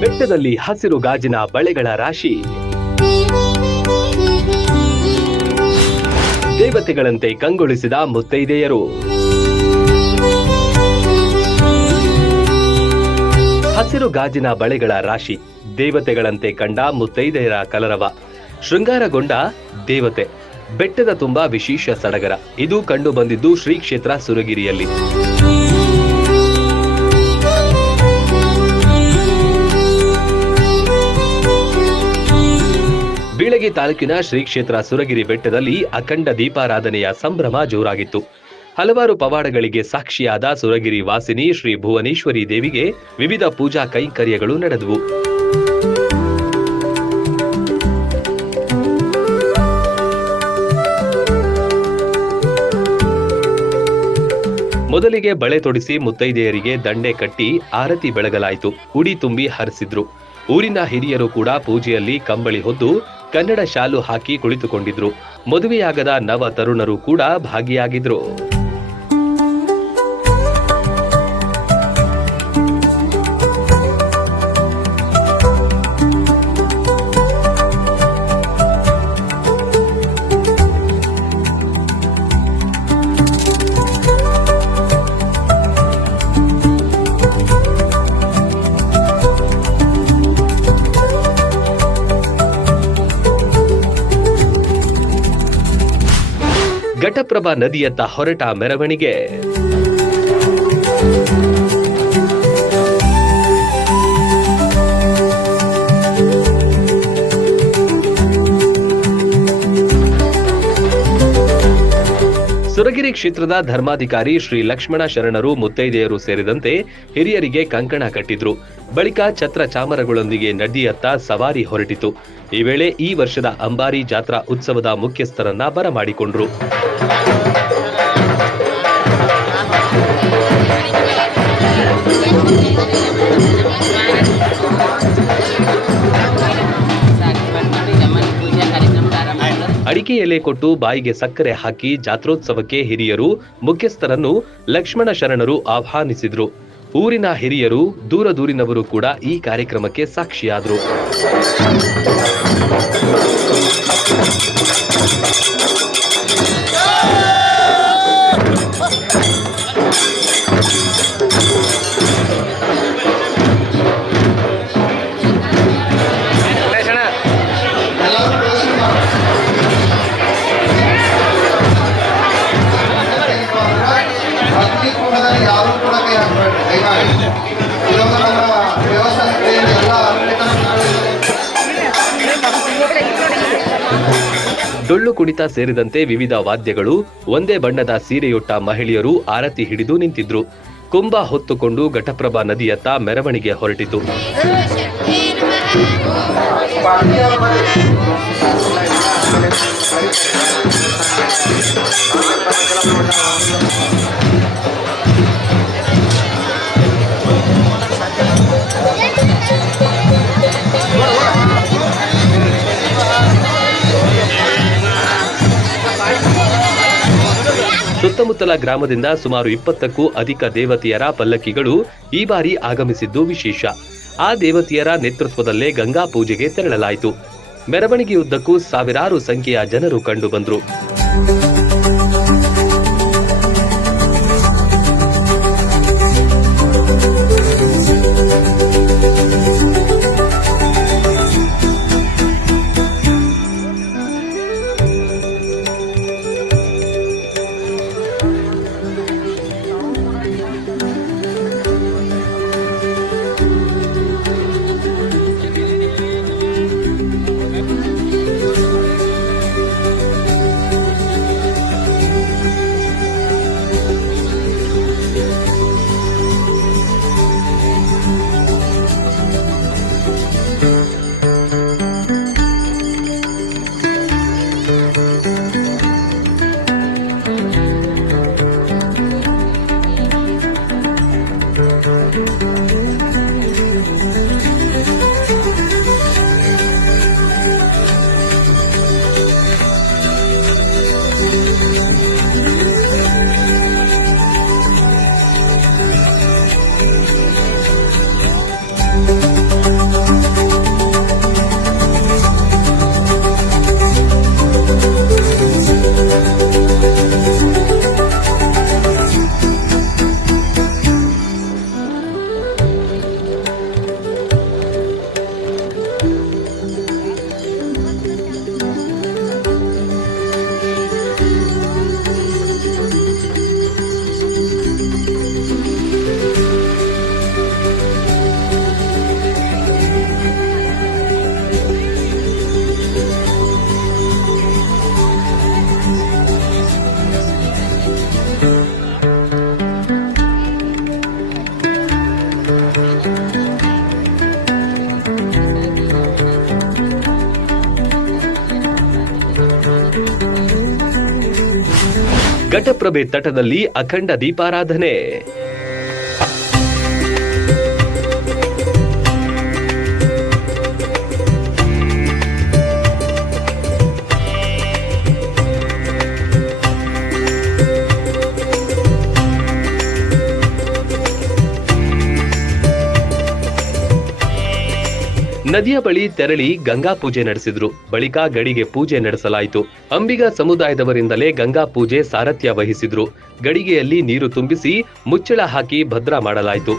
ಬೆಟ್ಟದಲ್ಲಿ ಹಸಿರು ಗಾಜಿನ ಬಳೆಗಳ ರಾಶಿ, ದೇವತೆಗಳಂತೆ ಕಂಗೊಳಿಸಿದ ಮುತ್ತೈದೆಯರು. ಹಸಿರು ಗಾಜಿನ ಬಳೆಗಳ ರಾಶಿ, ದೇವತೆಗಳಂತೆ ಕಂಡ ಮುತ್ತೈದೆಯರ ಕಲರವ, ಶೃಂಗಾರಗೊಂಡ ದೇವತೆ. ಬೆಟ್ಟದ ತುಂಬಾ ವಿಶೇಷ ಸಡಗರ. ಇದು ಕಂಡು ಬಂದಿದ್ದು ಶ್ರೀ ಕ್ಷೇತ್ರ ಸುರಗಿರಿಯಲ್ಲಿ. ಬೀಳಗಿ ತಾಲೂಕಿನ ಶ್ರೀ ಕ್ಷೇತ್ರ ಸುರಗಿರಿ ಬೆಟ್ಟದಲ್ಲಿ ಅಖಂಡ ದೀಪಾರಾಧನೆಯ ಸಂಭ್ರಮ ಜೋರಾಗಿತ್ತು. ಹಲವಾರು ಪವಾಡಗಳಿಗೆ ಸಾಕ್ಷಿಯಾದ ಸುರಗಿರಿ ವಾಸಿನಿ ಶ್ರೀ ಭುವನೇಶ್ವರಿ ದೇವಿಗೆ ವಿವಿಧ ಪೂಜಾ ಕೈಂಕರ್ಯಗಳು ನಡೆದವು. ಮೊದಲಿಗೆ ಬಳೆ ತೊಡಿಸಿ ಮುತ್ತೈದೆಯರಿಗೆ ದಂಡೆ ಕಟ್ಟಿ ಆರತಿ ಬೆಳಗಲಾಯಿತು. ಉಡಿ ತುಂಬಿ ಹರಿಸಿದ್ರು. ಊರಿನ ಹಿರಿಯರು ಕೂಡ ಪೂಜೆಯಲ್ಲಿ ಕಂಬಳಿ ಹೊದ್ದು ಕನ್ನಡ ಶಾಲು ಹಾಕಿ ಕುಳಿತುಕೊಂಡಿದ್ರು. ಮದುವೆಯಾಗದ ನವ ತರುಣರು ಕೂಡ ಭಾಗಿಯಾಗಿದ್ರು. ಘಟಪ್ರಭಾ ನದಿಯತ್ತ ಹೊರಟ ಮೆರವಣಿಗೆ. ಸುರಗಿರಿ ಕ್ಷೇತ್ರದ ಧರ್ಮಾಧಿಕಾರಿ ಶ್ರೀ ಲಕ್ಷ್ಮಣ ಶರಣರು ಮುತ್ತೈದೆಯರು ಸೇರಿದಂತೆ ಹಿರಿಯರಿಗೆ ಕಂಕಣ ಕಟ್ಟಿದ್ರು. ಬಳಿಕ ಛತ್ರ ಚಾಮರಗಳೊಂದಿಗೆ ನದಿಯತ್ತ ಸವಾರಿ ಹೊರಟಿತು. ಈ ವೇಳೆ ಈ ವರ್ಷದ ಅಂಬಾರಿ ಜಾತ್ರಾ ಉತ್ಸವದ ಮುಖ್ಯಸ್ಥರನ್ನ ಬರಮಾಡಿಕೊಂಡ್ರು. ಅಡಿಕೆ ಎಲೆ ಕೊಟ್ಟು ಬಾಯಿಗೆ ಸಕ್ಕರೆ ಹಾಕಿ ಜಾತ್ರೋತ್ಸವಕ್ಕೆ ಹಿರಿಯರು ಮುಖ್ಯಸ್ಥರನ್ನು ಲಕ್ಷ್ಮಣ ಶರಣರು ಆಹ್ವಾನಿಸಿದ್ರು. ಊರಿನ ಹಿರಿಯರು ದೂರದೂರಿನವರು ಕೂಡ ಈ ಕಾರ್ಯಕ್ರಮಕ್ಕೆ ಸಾಕ್ಷಿಯಾದರು. ಡೊಳ್ಳು ಕುಣಿತ ಸೇರಿದಂತೆ ವಿವಿಧ ವಾದ್ಯಗಳು, ಒಂದೇ ಬಣ್ಣದ ಸೀರೆಯುಟ್ಟ ಮಹಿಳೆಯರು ಆರತಿ ಹಿಡಿದು ನಿಂತಿದ್ರು. ಕುಂಭ ಹೊತ್ತುಕೊಂಡು ಘಟಪ್ರಭಾ ನದಿಯತ್ತ ಮೆರವಣಿಗೆ ಹೊರಟಿತು. ಸುತ್ತಮುತ್ತಲ ಗ್ರಾಮದಿಂದ ಸುಮಾರು 20ಕ್ಕೂ ಅಧಿಕ ದೇವತೆಯರ ಪಲ್ಲಕ್ಕಿಗಳು ಈ ಬಾರಿ ಆಗಮಿಸಿದ್ದು ವಿಶೇಷ. ಆ ದೇವತೆಯರ ನೇತೃತ್ವದಲ್ಲೇ ಗಂಗಾ ಪೂಜೆಗೆ ತೆರಳಲಾಯಿತು. ಮೆರವಣಿಗೆಯುದ್ದಕ್ಕೂ ಸಾವಿರಾರು ಸಂಖ್ಯೆಯ ಜನರು ಕಂಡುಬಂದ್ರು. ಘಟಪ್ರಭೆ ತಟದಲ್ಲಿ ಅಖಂಡ ದೀಪಾರಾಧನೆ. ನದಿಯ ಬಳಿ ತೆರಳಿ ಗಂಗಾ ಪೂಜೆ ನಡೆಸಿದ್ರು. ಬಳಿಕ ಗಡಿಗೆ ಪೂಜೆ ನಡೆಸಲಾಯಿತು. ಅಂಬಿಗ ಸಮುದಾಯದವರಿಂದಲೇ ಗಂಗಾ ಪೂಜೆ ಸಾರಥ್ಯ ವಹಿಸಿದ್ರು. ಗಡಿಗೆಯಲ್ಲಿ ನೀರು ತುಂಬಿಸಿ ಮುಚ್ಚಳ ಹಾಕಿ ಭದ್ರ ಮಾಡಲಾಯಿತು.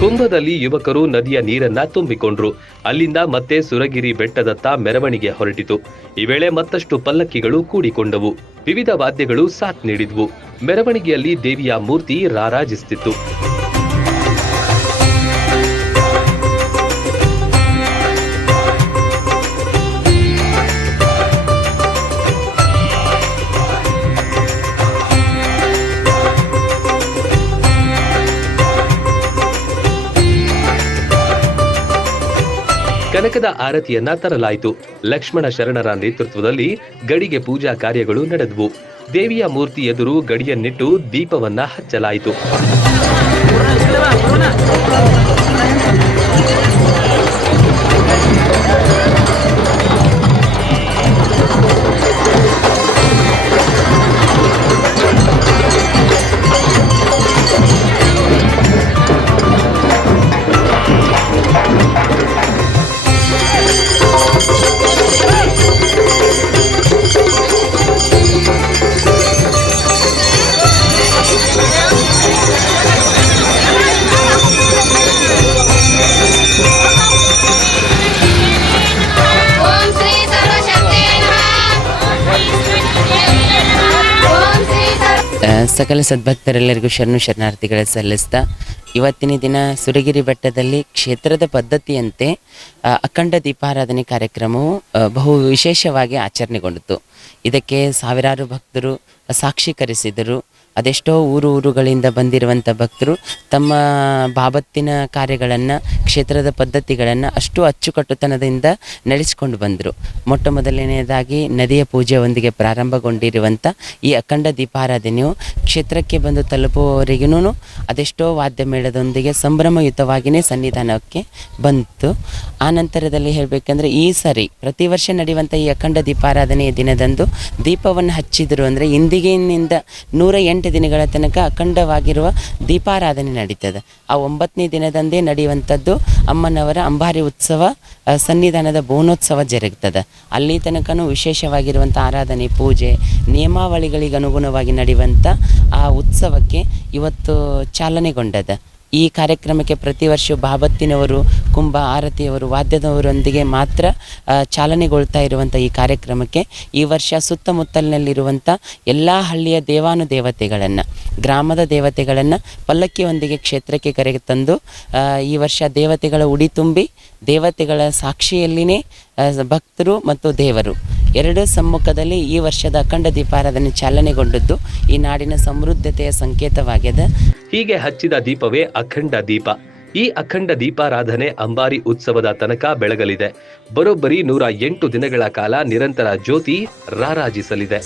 ಕುಂಭದಲ್ಲಿ ಯುವಕರು ನದಿಯ ನೀರನ್ನ ತುಂಬಿಕೊಂಡ್ರು. ಅಲ್ಲಿಂದ ಮತ್ತೆ ಸುರಗಿರಿ ಬೆಟ್ಟದತ್ತ ಮೆರವಣಿಗೆ ಹೊರಟಿತು. ಈ ವೇಳೆ ಮತ್ತಷ್ಟು ಪಲ್ಲಕ್ಕಿಗಳು ಕೂಡಿಕೊಂಡವು. ವಿವಿಧ ವಾದ್ಯಗಳು ಸಾಥ್ ನೀಡಿದ್ವು. ಮೆರವಣಿಗೆಯಲ್ಲಿ ದೇವಿಯ ಮೂರ್ತಿ ರಾರಾಜಿಸುತ್ತಿತ್ತು. ಕನಕದ ಆರತಿಯನ್ನ ತರಲಾಯಿತು. ಲಕ್ಷ್ಮಣ ಶರಣರ ನೇತೃತ್ವದಲ್ಲಿ ಗಡಿಗೆ ಪೂಜಾ ಕಾರ್ಯಗಳು ನಡೆದವು. ದೇವಿಯ ಮೂರ್ತಿ ಎದುರು ಗಡಿಯನ್ನಿಟ್ಟು ದೀಪವನ್ನ ಹಚ್ಚಲಾಯಿತು. ಸಕಲ ಸದ್ಭಕ್ತರೆಲ್ಲರಿಗೂ ಶರಣಾರ್ಥಿಗಳ ಸಲ್ಲಿಸ್ತಾ ಇವತ್ತಿನ ದಿನ ಸುರಗಿರಿ ಬೆಟ್ಟದಲ್ಲಿ ಕ್ಷೇತ್ರದ ಪದ್ಧತಿಯಂತೆ ಅಖಂಡ ದೀಪಾರಾಧನೆ ಕಾರ್ಯಕ್ರಮವು ಬಹು ವಿಶೇಷವಾಗಿ ಆಚರಣೆಗೊಂಡಿತು. ಇದಕ್ಕೆ ಸಾವಿರಾರು ಭಕ್ತರು ಸಾಕ್ಷೀಕರಿಸಿದರು. ಅದೆಷ್ಟೋ ಊರುಗಳಿಂದ ಬಂದಿರುವಂಥ ಭಕ್ತರು ತಮ್ಮ ಬಾಬತ್ತಿನ ಕಾರ್ಯಗಳನ್ನು, ಕ್ಷೇತ್ರದ ಪದ್ಧತಿಗಳನ್ನು ಅಷ್ಟು ಅಚ್ಚುಕಟ್ಟುತನದಿಂದ ನಡೆಸಿಕೊಂಡು ಬಂದರು. ಮೊಟ್ಟ ಮೊದಲನೆಯದಾಗಿ ನದಿಯ ಪೂಜೆಯೊಂದಿಗೆ ಪ್ರಾರಂಭಗೊಂಡಿರುವಂಥ ಈ ಅಖಂಡ ದೀಪಾರಾಧನೆಯು ಕ್ಷೇತ್ರಕ್ಕೆ ಬಂದು ತಲುಪುವವರೆಗೂ ಅದೆಷ್ಟೋ ವಾದ್ಯ ಮೇಳದೊಂದಿಗೆ ಸಂಭ್ರಮಯುತವಾಗಿಯೇ ಸನ್ನಿಧಾನಕ್ಕೆ ಬಂತು. ಆ ನಂತರದಲ್ಲಿ ಹೇಳಬೇಕಂದ್ರೆ ಈ ಸರಿ ಪ್ರತಿ ವರ್ಷ ನಡೆಯುವಂಥ ಈ ಅಖಂಡ ದೀಪಾರಾಧನೆಯ ದಿನದಂದು ದೀಪವನ್ನು ಹಚ್ಚಿದರು. ಅಂದರೆ ಇಂದಿಗಿನಿಂದ 108 ದಿನಗಳ ತನಕ ಅಖಂಡವಾಗಿರುವ ದೀಪಾರಾಧನೆ ನಡೀತದೆ. ಆ 9ನೇ ದಿನದಂದೇ ನಡೆಯುವಂಥದ್ದು ಅಮ್ಮನವರ ಅಂಬಾರಿ ಉತ್ಸವ, ಸನ್ನಿಧಾನದ ಬೋನೋತ್ಸವ ಜರುಗ್ತದೆ. ಅಲ್ಲಿ ತನಕನೂ ವಿಶೇಷವಾಗಿರುವಂಥ ಆರಾಧನೆ, ಪೂಜೆ, ನಿಯಮಾವಳಿಗಳಿಗೆ ಅನುಗುಣವಾಗಿ ನಡೆಯುವಂಥ ಆ ಉತ್ಸವಕ್ಕೆ ಇವತ್ತು ಚಾಲನೆಗೊಂಡದ. ಈ ಕಾರ್ಯಕ್ರಮಕ್ಕೆ ಪ್ರತಿ ವರ್ಷ ಬಾಬತ್ತಿನವರು, ಕುಂಭ ಆರತಿಯವರು, ವಾದ್ಯದವರೊಂದಿಗೆ ಮಾತ್ರ ಚಾಲನೆಗೊಳ್ತಾ ಇರುವಂಥ ಈ ಕಾರ್ಯಕ್ರಮಕ್ಕೆ ಈ ವರ್ಷ ಸುತ್ತಮುತ್ತಲಿನಲ್ಲಿರುವಂಥ ಎಲ್ಲ ಹಳ್ಳಿಯ ದೇವಾನುದೇವತೆಗಳನ್ನು, ಗ್ರಾಮದ ದೇವತೆಗಳನ್ನು ಪಲ್ಲಕ್ಕಿಯೊಂದಿಗೆ ಕ್ಷೇತ್ರಕ್ಕೆ ಕರೆತಂದು ಈ ವರ್ಷ ದೇವತೆಗಳ ಉಡಿ ತುಂಬಿ ದೇವತೆಗಳ ಸಾಕ್ಷಿಯಲ್ಲಿನೇ ಭಕ್ತರು ಮತ್ತು ದೇವರು ಎರಡು ಸಮ್ಮುಖದಲ್ಲಿ ಈ ವರ್ಷದ ಅಖಂಡ ದೀಪಾರಾಧನೆ ಚಾಲನೆಗೊಂಡದ್ದು ಈ ನಾಡಿನ ಸಮೃದ್ಧತೆಯ ಸಂಕೇತವಾಗಿದೆ. ಹೀಗೆ ಹಚ್ಚಿದ ದೀಪವೇ ಅಖಂಡ ದೀಪ. ಈ ಅಖಂಡ ದೀಪಾರಾಧನೆ ಅಂಬಾರಿ ಉತ್ಸವದ ತನಕ ಬೆಳಗಲಿದೆ. ಬರೋಬ್ಬರಿ 108 ದಿನಗಳ ಕಾಲ ನಿರಂತರ ಜ್ಯೋತಿ ರಾರಾಜಿಸಲಿದೆ.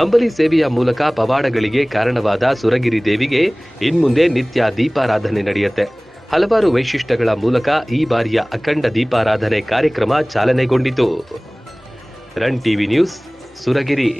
ಅಂಬಲಿ ಸೇವೆಯ ಮೂಲಕ ಪವಾಡಗಳಿಗೆ ಕಾರಣವಾದ ಸುರಗಿರಿ ದೇವಿಗೆ ಇನ್ಮುಂದೆ ನಿತ್ಯ ದೀಪಾರಾಧನೆ ನಡೆಯುತ್ತೆ. ಹಲವಾರು ವೈಶಿಷ್ಟ್ಯಗಳ ಮೂಲಕ ಈ ಬಾರಿಯ ಅಖಂಡ ದೀಪಾರಾಧನೆ ಕಾರ್ಯಕ್ರಮ ಚಾಲನೆಗೊಂಡಿತು. Run TV news, Suragiri.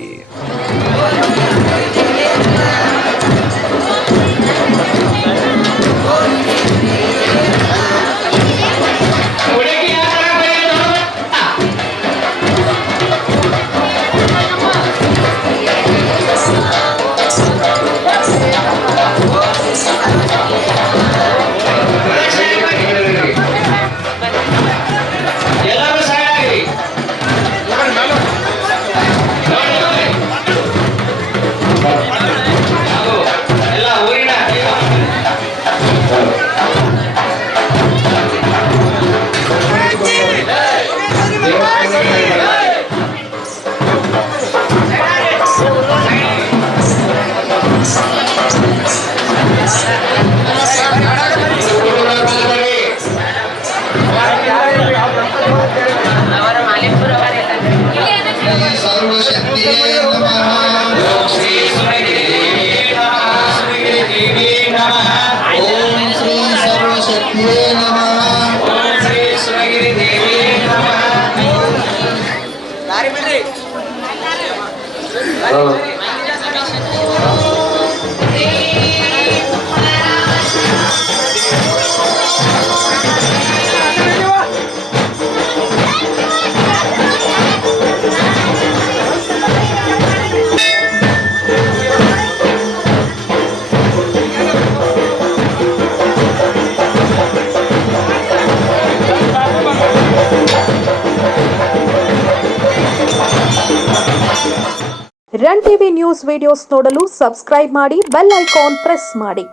Run TV news videos ನೋಡಲು ಸಬ್ಸ್ಕ್ರೈಬ್ ಮಾಡಿ, ಬೆಲ್ ಐಕಾನ್ ಪ್ರೆಸ್ ಮಾಡಿ.